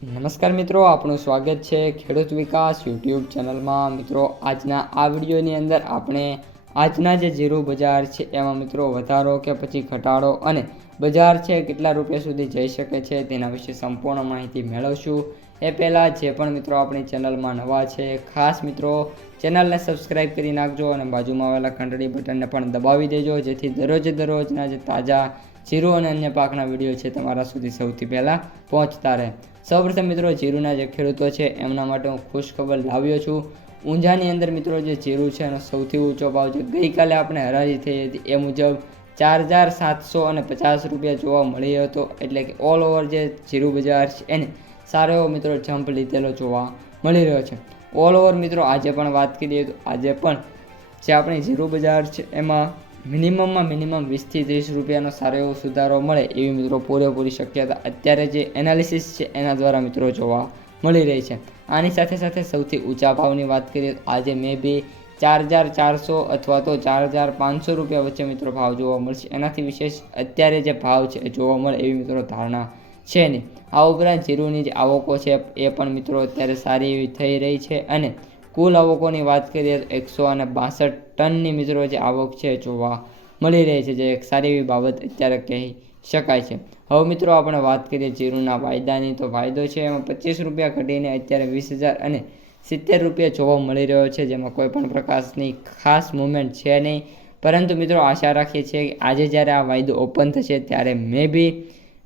નમસ્કાર મિત્રો આપણું સ્વાગત છે ખેડૂત વિકાસ યુટ્યુબ ચેનલમાં. મિત્રો, આજના આ વિડીયોની અંદર આપણે આજના જે જીરું બજાર છે, એમાં મિત્રો વધારો કે પછી ઘટાડો અને બજાર છે કેટલા રૂપિયા સુધી જઈ શકે છે તેના વિશે સંપૂર્ણ માહિતી મેળવશું. એ પહેલાં જે પણ મિત્રો આપણી ચેનલમાં નવા છે, ખાસ મિત્રો, ચેનલને સબસ્ક્રાઇબ કરી નાખજો અને બાજુમાં આવેલા ઘંટડી બટનને પણ દબાવી દેજો, જેથી દરરોજ દરરોજના જે તાજા જીરું અને અન્ય પાકના વીડિયો છે તમારા સુધી સૌથી પહેલાં પહોંચતા રહે. સૌપ્રથમ મિત્રો જીરુના જે ખેડૂતો છે, એમના માટે હું ખુશખબર લાવ્યો છું. ઊંઝાની અંદર મિત્રો, જે જીરું છે, એનો સૌથી ઊંચો ભાવ છે. ગઈકાલે આપણે હરાજી થઈ હતી. એ મુજબ ચાર હજાર સાતસો અને પચાસ રૂપિયા જોવા મળી હતો. એટલે કે ઓલ ઓવર જે જીરું બજાર છે, એને સારો એવો મિત્રો જમ્પ લીધેલો જોવા મળી રહ્યો છે. ઓલ ઓવર મિત્રો, આજે પણ વાત કરીએ તો આજે પણ જે આપણી જીરું બજાર છે, એમાં મિનિમમમાં મિનિમમ વીસથી ત્રીસ રૂપિયાનો સારો એવો સુધારો મળે એવી મિત્રો પૂરેપૂરી શક્યતા અત્યારે જે એનાલિસિસ છે એના દ્વારા મિત્રો જોવા મળી રહી છે. આની સાથે સાથે સૌથી ઊંચા ભાવની વાત કરીએ તો આજે મે બી ચાર હજાર ચારસો અથવા તો ચાર હજાર પાંચસો રૂપિયા વચ્ચે મિત્રો ભાવ જોવા મળશે. એનાથી વિશેષ અત્યારે જે ભાવ છે એ જોવા મળે એવી મિત્રો ધારણા છે નહીં. આ ઉપરાંત જીરુની જે આવકો છે એ પણ મિત્રો અત્યારે સારી એવી થઈ રહી છે અને કુલ આવકોની વાત કરીએ તો એકસો અને બાસઠ ટનની મિત્રો જે આવક છે જોવા મળી રહી છે, જે એક સારી એવી બાબત અત્યારે કહી શકાય છે. હવે મિત્રો આપણે વાત કરીએ જીરુના વાયદાની, તો વાયદો છે એમાં પચીસ રૂપિયા ઘટીને અત્યારે વીસ હજાર અને સિત્તેર રૂપિયા જોવા મળી રહ્યો છે, જેમાં કોઈ પણ પ્રકારની ખાસ મુવમેન્ટ છે નહીં. પરંતુ મિત્રો આશા રાખીએ છીએ કે આજે જ્યારે આ વાયદો ઓપન થશે ત્યારે મે બી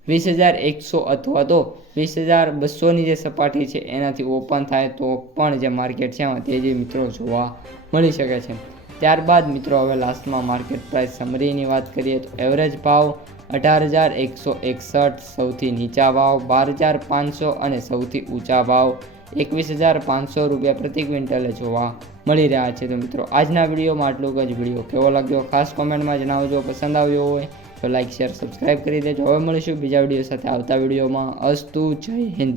વીસ હજાર એકસો અથવા તો વીસ હજાર બસોની જે સપાટી છે એનાથી ઓપન થાય તો પણ જે માર્કેટ છે એમાં તેજી મિત્રો જોવા મળી શકે છે. ત્યારબાદ મિત્રો હવે લાસ્ટમાં માર્કેટ પ્રાઇસ સમરીની વાત કરીએ તો એવરેજ ભાવ અઢાર હજાર એકસો એકસઠ, સૌથી નીચા ભાવ બાર હજાર પાંચસો અને સૌથી ઊંચા ભાવ એકવીસ હજાર પાંચસો રૂપિયા પ્રતિ ક્વિન્ટલે જોવા મળી રહ્યા છે. તો મિત્રો, આજના વિડીયોમાં આટલું જ. વીડિયો કેવો લાગ્યો? ખાસ કોમેન્ટમાં જણાવજો. પસંદ આવ્યો હોય તો લાઇક શેર સબસ્ક્રાઈબ કરી દેજો. હવે મળીશું બીજા વીડિયો સાથે. આવતા વિડીયોમાં અસ્તુ જય હિન્દ.